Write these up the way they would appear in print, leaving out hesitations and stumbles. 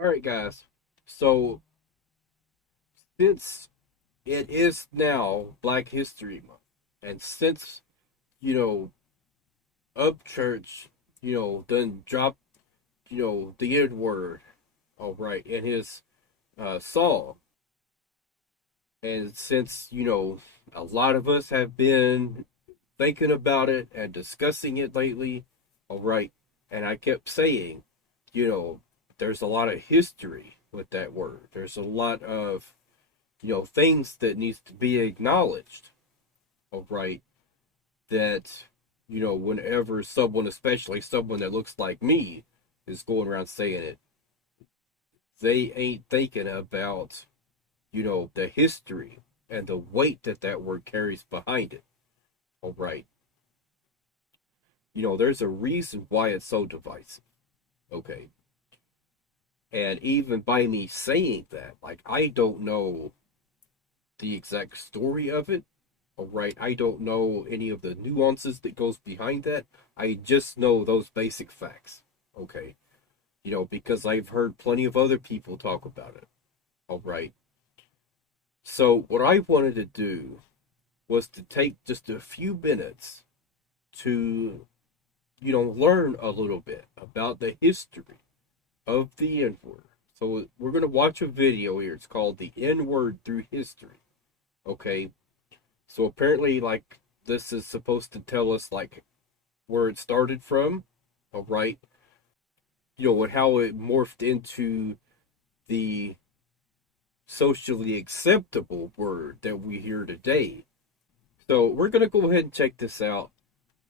All right, guys. So, since it is now Black History Month, and since, you know, Up Church, done dropped, the N word, all right, in his song, and since, a lot of us have been thinking about it and discussing it lately, all right, and I kept saying, you know, there's a lot of history with that word. There's a lot of things that needs to be acknowledged, all right, that, whenever someone, especially someone that looks like me, is going around saying it, they ain't thinking about, the history and the weight that that word carries behind it, all right. There's a reason why it's so divisive, okay. And even by me saying that, like, I don't know the exact story of it, all right? I don't know any of the nuances that goes behind that. I just know those basic facts, okay? Because I've heard plenty of other people talk about it, all right? So what I wanted to do was to take just a few minutes to, learn a little bit about the history of the N-word. So we're going to watch a video here. It's called The N-Word Through History. Okay. So apparently, like, this is supposed to tell us, like, where it started from. All right. And how it morphed into the socially acceptable word that we hear today. So we're going to go ahead and check this out.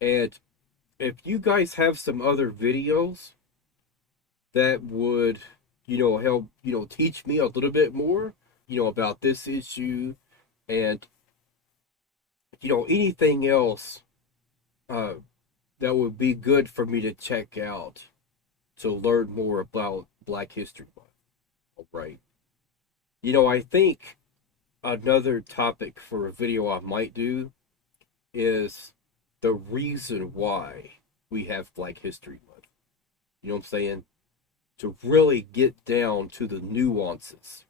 And if you guys have some other videos that would, help, teach me a little bit more, about this issue and, anything else that would be good for me to check out to learn more about Black History Month. All right. I think another topic for a video I might do is the reason why we have Black History Month. You know what I'm saying? To really get down to the nuances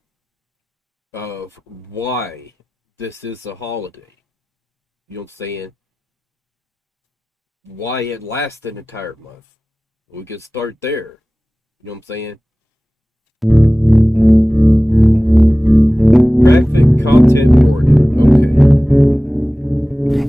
of why this is a holiday. You know what I'm saying? Why it lasts an entire month. We can start there. You know what I'm saying? Graphic content warning.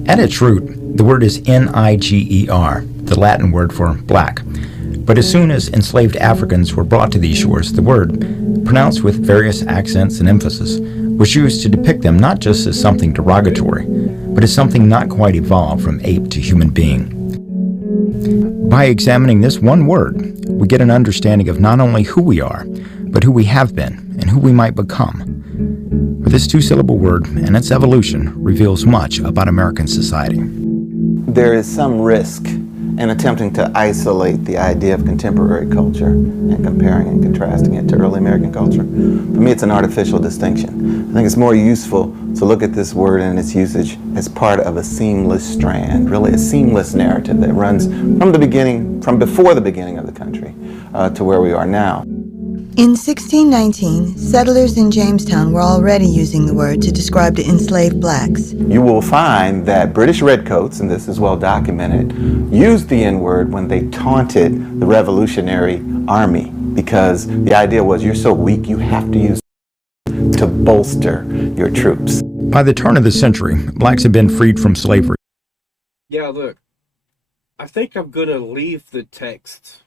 Okay. At its root, the word is Niger, the Latin word for black. But as soon as enslaved Africans were brought to these shores, the word, pronounced with various accents and emphasis, was used to depict them not just as something derogatory, but as something not quite evolved from ape to human being. By examining this one word, we get an understanding of not only who we are, but who we have been and who we might become. For this two-syllable word and its evolution reveals much about American society. There is some risk in attempting to isolate the idea of contemporary culture and comparing and contrasting it to early American culture. For me, it's an artificial distinction. I think it's more useful to look at this word and its usage as part of a seamless strand, really a seamless narrative that runs from the beginning, from before the beginning of the country to where we are now. In 1619, settlers in Jamestown were already using the word to describe the enslaved blacks. You will find that British redcoats, and this is well documented, used the N-word when they taunted the Revolutionary Army, because the idea was, you're so weak, you have to use to bolster your troops. By the turn of the century, blacks had been freed from slavery. Yeah, look, I think I'm going to leave the text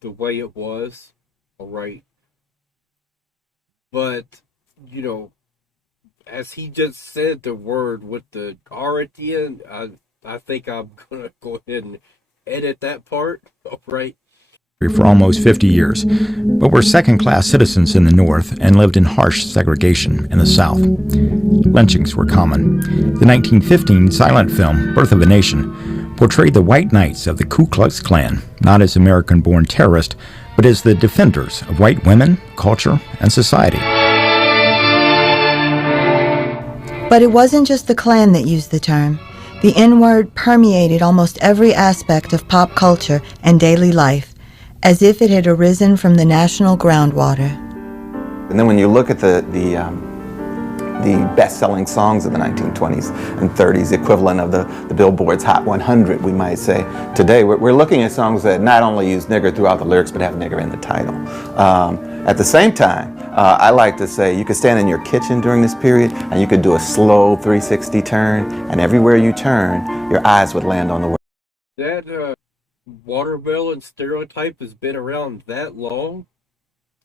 the way it was, all right? But, as he just said the word with the R at the end, I think I'm going to go ahead and edit that part, all right? For almost 50 years, but were second-class citizens in the North and lived in harsh segregation in the South. Lynchings were common. The 1915 silent film, Birth of a Nation, portrayed the white knights of the Ku Klux Klan, not as American-born terrorists, but as the defenders of white women, culture, and society. But it wasn't just the Klan that used the term. The N-word permeated almost every aspect of pop culture and daily life, as if it had arisen from the national groundwater. And then when you look at the best-selling songs of the 1920s and 30s, the equivalent of the Billboard's Hot 100, we might say, today, we're looking at songs that not only use nigger throughout the lyrics, but have nigger in the title. At the same time, I like to say you could stand in your kitchen during this period and you could do a slow 360 turn, and everywhere you turn, your eyes would land on the word. That watermelon stereotype has been around that long?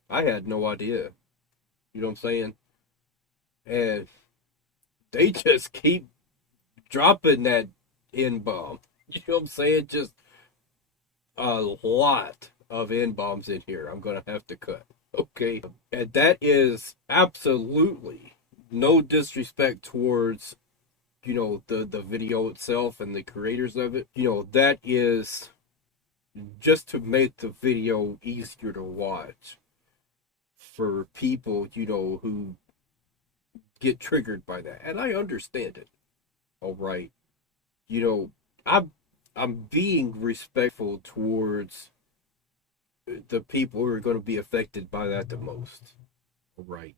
I had no idea. You know what I'm saying? And they just keep dropping that N-bomb. You know what I'm saying? Just a lot of N-bombs in here I'm going to have to cut. Okay? And that is absolutely no disrespect towards, you know, the video itself and the creators of it. You know, that is just to make the video easier to watch for people, you know, who get triggered by that. And I understand it. All right. You know, I'm being respectful towards the people who are going to be affected by that the most. All right.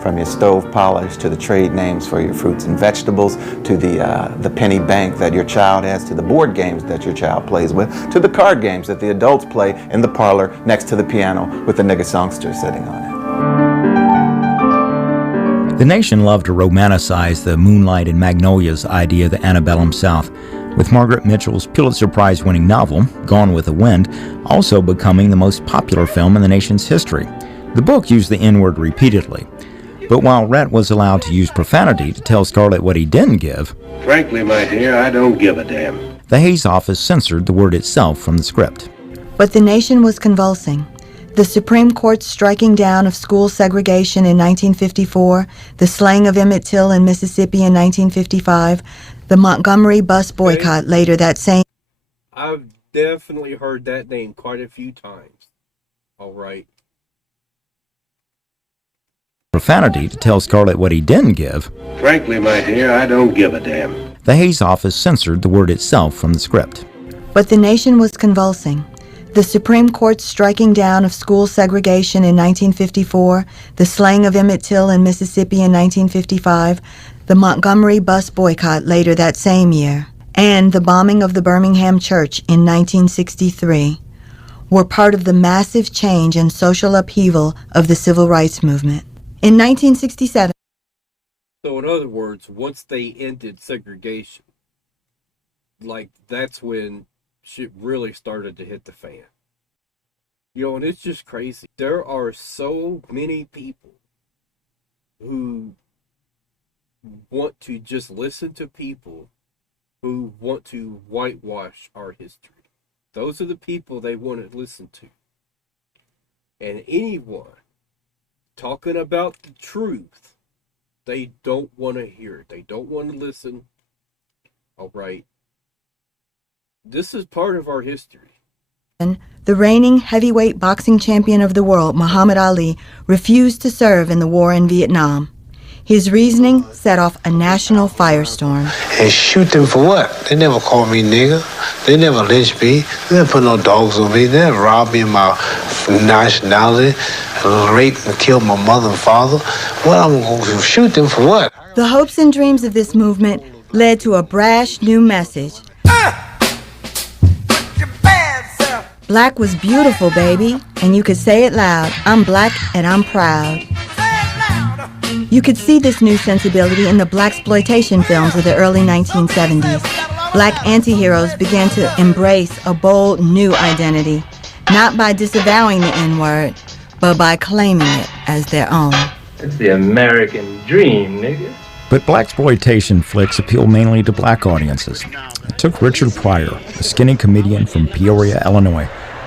From your stove polish to the trade names for your fruits and vegetables, to the penny bank that your child has, to the board games that your child plays with, to the card games that the adults play in the parlor next to the piano with the nigger songster sitting on it. The nation loved to romanticize the moonlight and magnolias idea of the antebellum South, with Margaret Mitchell's Pulitzer Prize-winning novel, Gone with the Wind, also becoming the most popular film in the nation's history. The book used the N-word repeatedly. But while Rhett was allowed to use profanity to tell Scarlett what he didn't give, frankly, my dear, I don't give a damn. The Hayes office censored the word itself from the script. But the nation was convulsing. The Supreme Court's striking down of school segregation in 1954, the slaying of Emmett Till in Mississippi in 1955, the Montgomery bus boycott later that same... I've definitely heard that name quite a few times. All right. Profanity to tell Scarlett what he didn't give. Frankly, my dear, I don't give a damn. The Hayes office censored the word itself from the script. But the nation was convulsing. The Supreme Court's striking down of school segregation in 1954, the slaying of Emmett Till in Mississippi in 1955, the Montgomery bus boycott later that same year, and the bombing of the Birmingham church in 1963 were part of the massive change and social upheaval of the civil rights movement. In 1967, so in other words, once they ended segregation, like that's when shit really started to hit the fan. You know, and it's just crazy. There are so many people who want to just listen to people who want to whitewash our history. Those are the people they want to listen to. And anyone talking about the truth, they don't want to hear it. They don't want to listen. All right. This is part of our history. the reigning heavyweight boxing champion of the world, Muhammad Ali, refused to serve in the war in Vietnam. His reasoning set off a national firestorm. And shoot them for what? They never called me nigger. They never lynched me. They never put no dogs on me. They never robbed me of my nationality, raped and killed my mother and father. Well, I'm going to shoot them for what? The hopes and dreams of this movement led to a brash new message. Black was beautiful, baby, and you could say it loud. I'm black and I'm proud. You could see this new sensibility in the blaxploitation films of the early 1970s. Black anti-heroes began to embrace a bold new identity, not by disavowing the N-word, but by claiming it as their own. It's the American dream, nigga. But blaxploitation flicks appeal mainly to black audiences. It took Richard Pryor, a skinny comedian from Peoria, Illinois,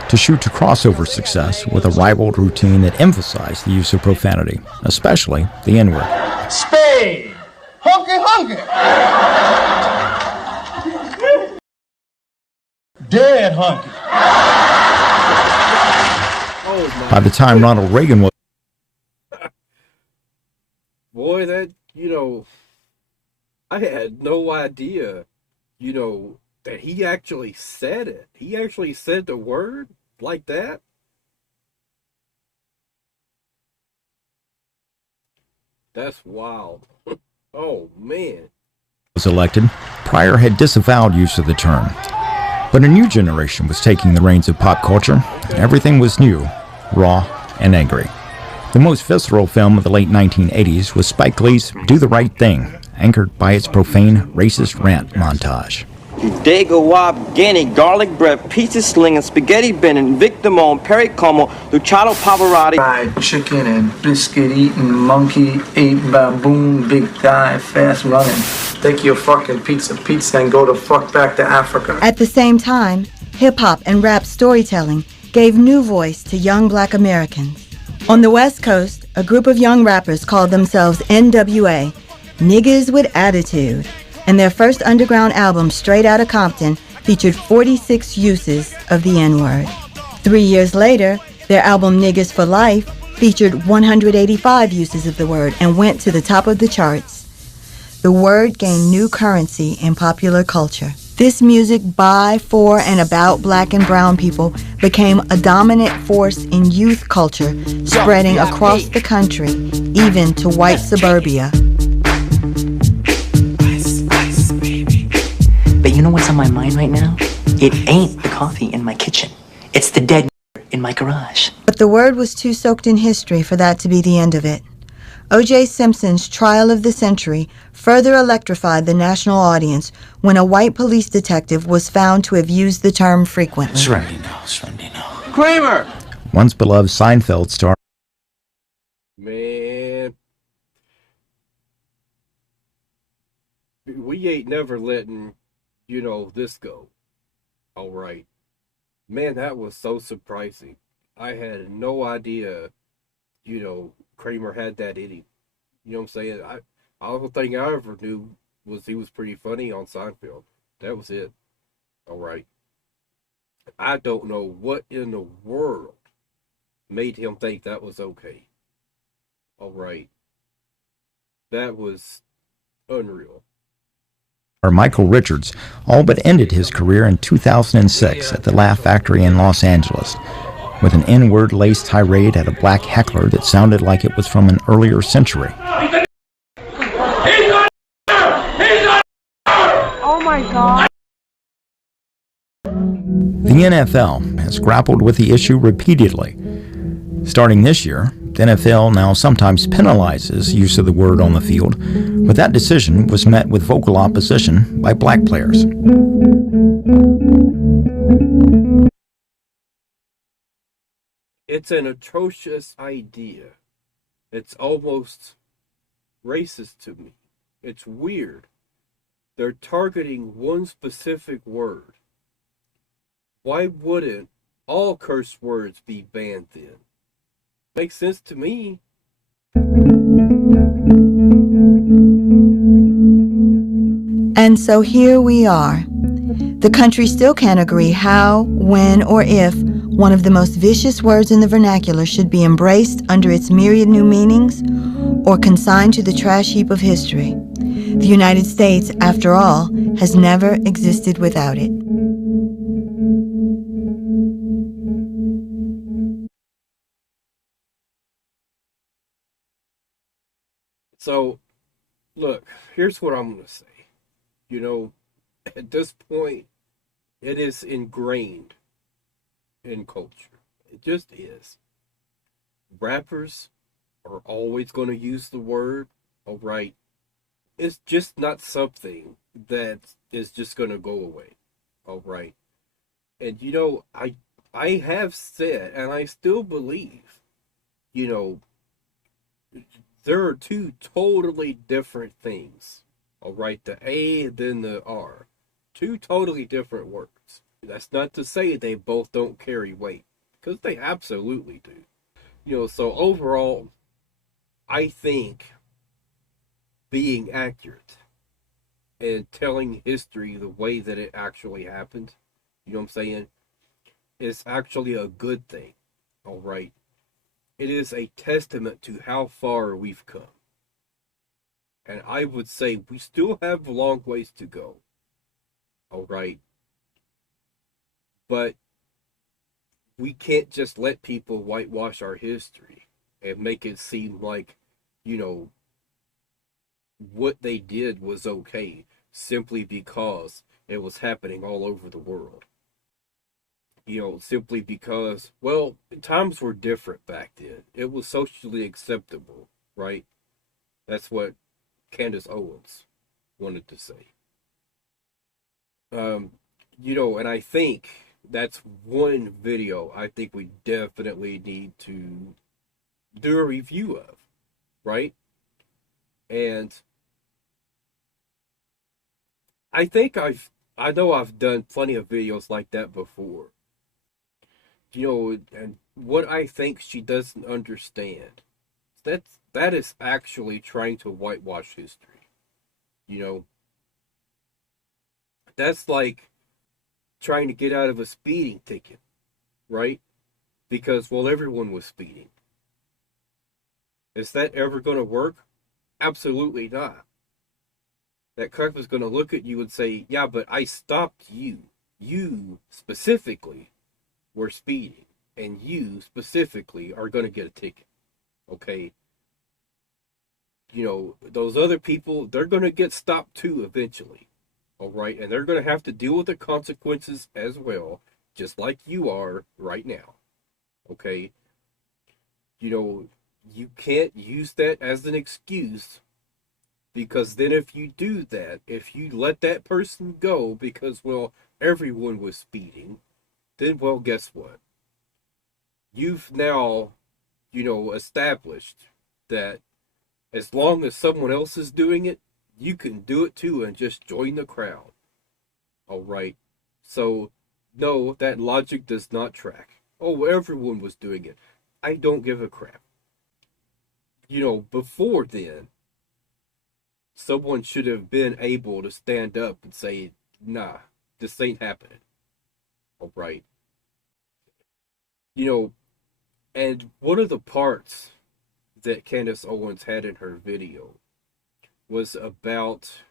to shoot to crossover success with a ribald routine that emphasized the use of profanity, especially the N-word. Spade! Hunky hunky! Dead hunky! By the time Ronald Reagan was... Boy, that, I had no idea, that he actually said it. He actually said the word like that. That's wild. Oh, man. Was elected, Pryor had disavowed use of the term. But a new generation was taking the reins of pop culture, and everything was new, raw, and angry. The most visceral film of the late 1980s was Spike Lee's Do the Right Thing, anchored by its profane, racist rant montage. Dago Wab, Guinea, garlic bread, pizza slinging, spaghetti bending, Victor Mon, Perry Como, Luciano Pavarotti. Fried chicken and biscuit eating, monkey ate baboon, big thigh, fast running. Take your fucking pizza and go the fuck back to Africa. At the same time, hip-hop and rap storytelling gave new voice to young black Americans. On the West Coast, a group of young rappers called themselves NWA, Niggas with Attitude, and their first underground album, Straight Outta Compton, featured 46 uses of the N-word. 3 years later, their album Niggas for Life featured 185 uses of the word and went to the top of the charts. The word gained new currency in popular culture. This music by, for, and about black and brown people became a dominant force in youth culture, spreading across the country, even to white suburbia. But you know what's on my mind right now? It ain't the coffee in my kitchen. It's the dead in my garage. But the word was too soaked in history for that to be the end of it. O.J. Simpson's trial of the century further electrified the national audience when a white police detective was found to have used the term frequently. Serenity now. Kramer! Once beloved Seinfeld star Man. We ain't never letting, this go. All right. Man, that was so surprising. I had no idea, Kramer had that in him. You know what I'm saying? The only thing I ever knew was he was pretty funny on Seinfeld. That was it. All right. I don't know what in the world made him think that was okay. All right. That was unreal. Michael Richards all but ended his career in 2006 at the Laugh Factory in Los Angeles with an N-word laced tirade at a black heckler that sounded like it was from an earlier century. Oh my God. The NFL has grappled with the issue repeatedly. Starting this year, the NFL now sometimes penalizes use of the word on the field, but that decision was met with vocal opposition by black players. It's an atrocious idea. It's almost racist to me. It's weird. They're targeting one specific word. Why wouldn't all curse words be banned then? Makes sense to me. And so here we are. The country still can't agree how, when, or if one of the most vicious words in the vernacular should be embraced under its myriad new meanings or consigned to the trash heap of history. The United States, after all, has never existed without it. So, look, here's what I'm going to say. At this point, it is ingrained in culture. It just is. Rappers are always going to use the word, all right? It's just not something that is just going to go away, all right? And, I have said, and I still believe, there are two totally different things. All right, the A and then the R. Two totally different words. That's not to say they both don't carry weight, because they absolutely do. So overall, I think being accurate and telling history the way that it actually happened, you know what I'm saying, is actually a good thing. All right. It is a testament to how far we've come. And I would say we still have a long ways to go. All right. But we can't just let people whitewash our history and make it seem like, what they did was okay simply because it was happening all over the world. Simply because, well, times were different back then. It was socially acceptable, right? That's what Candace Owens wanted to say. And I think that's one video I think we definitely need to do a review of, right? And I think I know I've done plenty of videos like that before. And what I think she doesn't understand, that is actually trying to whitewash history. That's like trying to get out of a speeding ticket, right? Because, well, everyone was speeding. Is that ever going to work? Absolutely not. That cop is going to look at you and say, yeah, but I stopped you. You specifically were speeding, and you specifically are going to get a ticket. Okay? Those other people, they're going to get stopped too eventually. All right? And they're going to have to deal with the consequences as well, just like you are right now. Okay? You can't use that as an excuse, because then if you do that, if you let that person go because, well, everyone was speeding, then, well, guess what? You've now, established that as long as someone else is doing it, you can do it too and just join the crowd. All right? So, no, that logic does not track. Oh, everyone was doing it. I don't give a crap. Before then, someone should have been able to stand up and say, nah, this ain't happening. All right? And one of the parts that Candace Owens had in her video was about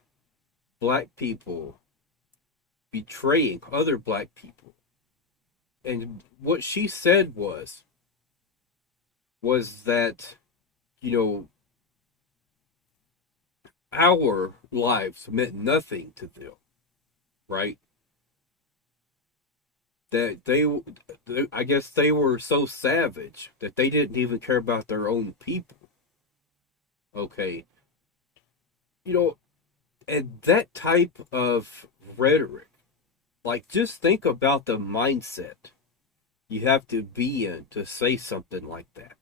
black people betraying other black people. And what she said was that, our lives meant nothing to them, right? That I guess they were so savage that they didn't even care about their own people. Okay. And that type of rhetoric, like, just think about the mindset you have to be in to say something like that.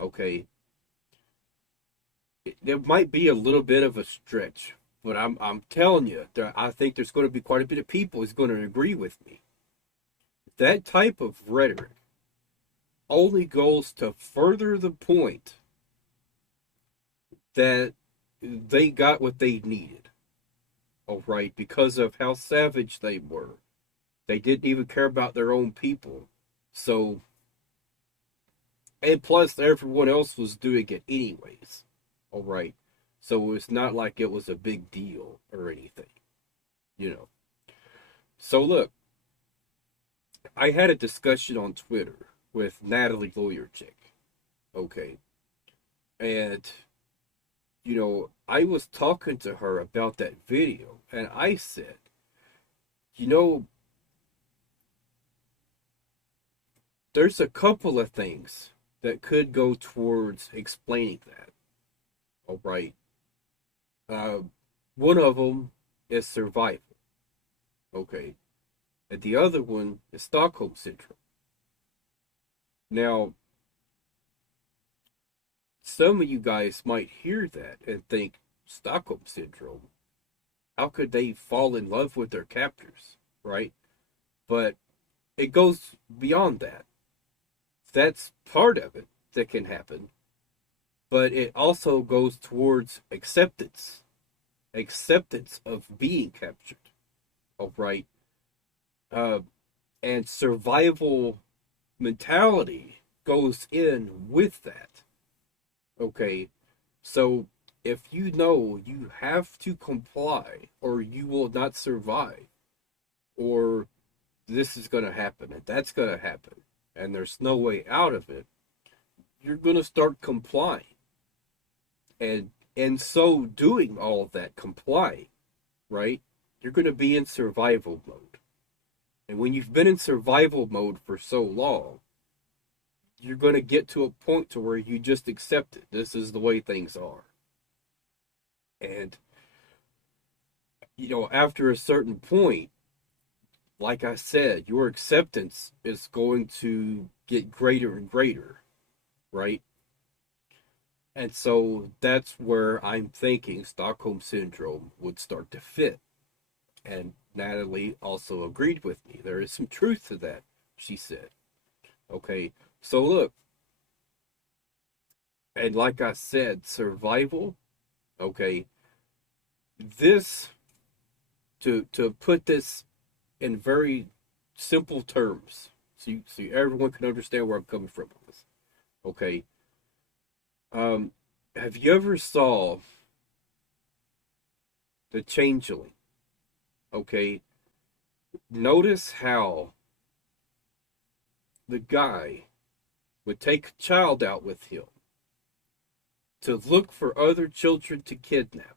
Okay. It might be a little bit of a stretch, but I'm telling you, I think there's going to be quite a bit of people who's going to agree with me. That type of rhetoric only goes to further the point that they got what they needed. All right, because of how savage they were. They didn't even care about their own people. So, and plus everyone else was doing it anyways. All right. So it's not like it was a big deal or anything. So look, I had a discussion on Twitter with Natalie Lawyer Chick. Okay. And, I was talking to her about that video, and I said, there's a couple of things that could go towards explaining that. All right. One of them is survival. Okay. And the other one is Stockholm Syndrome. Now, some of you guys might hear that and think, Stockholm Syndrome? How could they fall in love with their captors, right? But it goes beyond that. That's part of it that can happen. But it also goes towards acceptance of being captured, all right? And survival mentality goes in with that, okay? So if you have to comply or you will not survive, or this is going to happen and that's going to happen, and there's no way out of it, you're going to start complying. And And so doing all of that, complying, right? You're going to be in survival mode. And when you've been in survival mode for so long, you're going to get to a point to where you just accept it. This is the way things are. And, after a certain point, like I said, your acceptance is going to get greater and greater, right? And so that's where I'm thinking Stockholm Syndrome would start to fit. And Natalie also agreed with me. There is some truth to that, she said. Okay, so look. And like I said, survival, okay, this, to put this in very simple terms, so everyone can understand where I'm coming from with this, okay, have you ever saw The Changeling? Okay, notice how the guy would take a child out with him to look for other children to kidnap.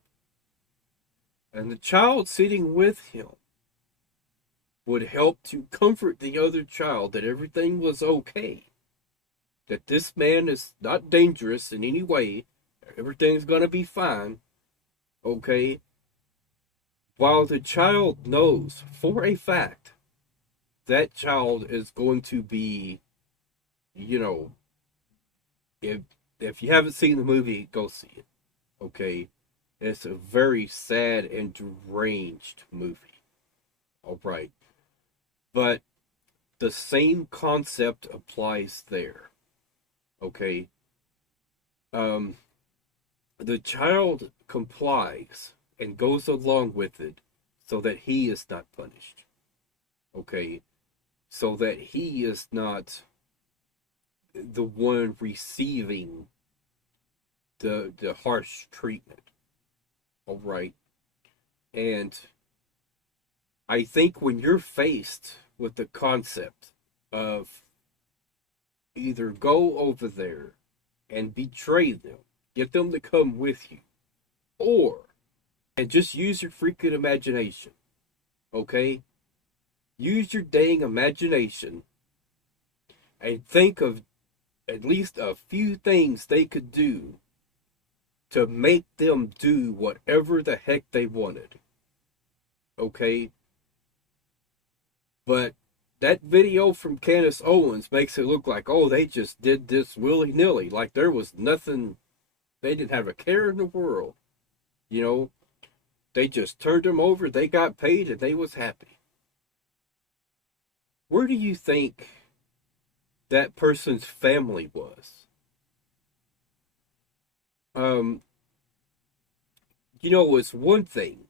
And the child sitting with him would help to comfort the other child that everything was okay, that this man is not dangerous in any way, everything's going to be fine, okay? While the child knows for a fact that child is going to be, if you haven't seen the movie, go see it, okay? It's a very sad and deranged movie, all right? But the same concept applies there, okay? The child complies and goes along with it so that he is not punished, okay? So that he is not the one receiving the harsh treatment, all right? And I think when you're faced with the concept of either go over there and betray them, get them to come with you, and just use your freaking imagination, okay? Use your dang imagination and think of at least a few things they could do to make them do whatever the heck they wanted, okay? But that video from Candace Owens makes it look like, oh, they just did this willy-nilly, like there was nothing, they didn't have a care in the world, they just turned them over, they got paid, and they was happy. Where do you think that person's family was? It's one thing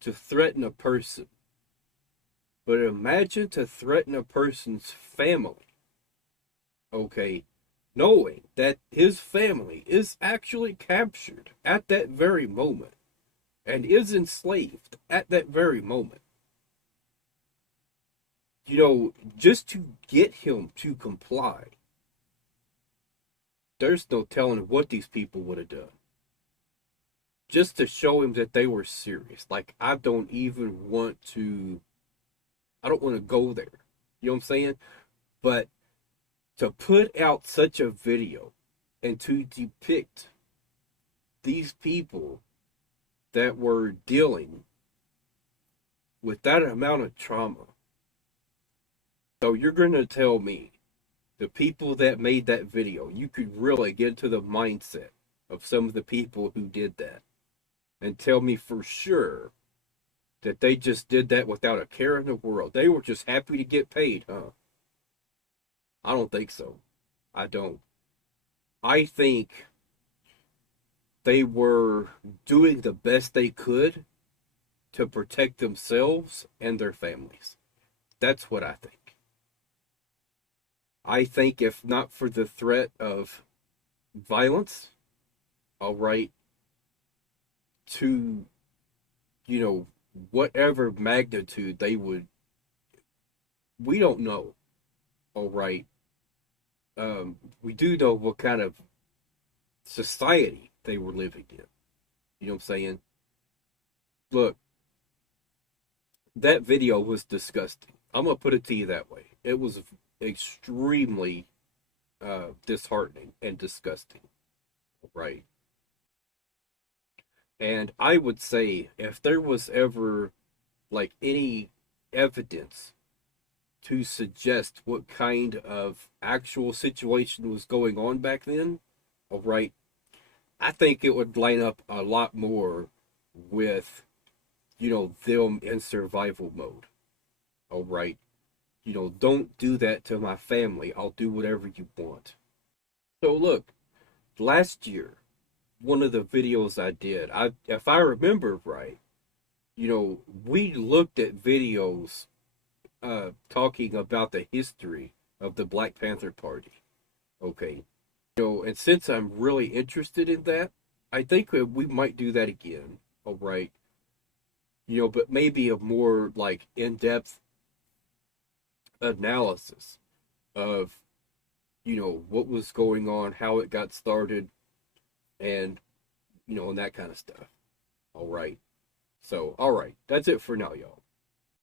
to threaten a person, but imagine to threaten a person's family, okay, knowing that his family is actually captured at that very moment and is enslaved at that very moment. Just to get him to comply, there's no telling what these people would have done. Just to show him that they were serious. Like, I don't want to go there. You know what I'm saying? But to put out such a video and to depict these people that were dealing with that amount of trauma. So you're going to tell me the people that made that video, you could really get into the mindset of some of the people who did that and tell me for sure that they just did that without a care in the world. They were just happy to get paid, huh? I don't think so. I don't. I think they were doing the best they could to protect themselves and their families. That's what I think. I think if not for the threat of violence, all right, to, whatever magnitude they would, we don't know, all right. We do know what kind of society they were living in. You know what I'm saying? Look, that video was disgusting. I'm going to put it to you that way. It was extremely disheartening and disgusting, right? And I would say if there was ever like any evidence to suggest what kind of actual situation was going on back then, all right, I think it would line up a lot more with, you know, them in survival mode. All right. You know, don't do that to my family. I'll do whatever you want. So look, last year, one of the videos I did, if I remember right, you know, we looked at videos talking about the history of the Black Panther Party. Okay. You know, and since I'm really interested in that, I think we might do that again. All right. You know, but maybe a more like in-depth analysis of, you know, what was going on, how it got started, and, you know, and that kind of stuff. All right. So, all right. That's it for now, y'all.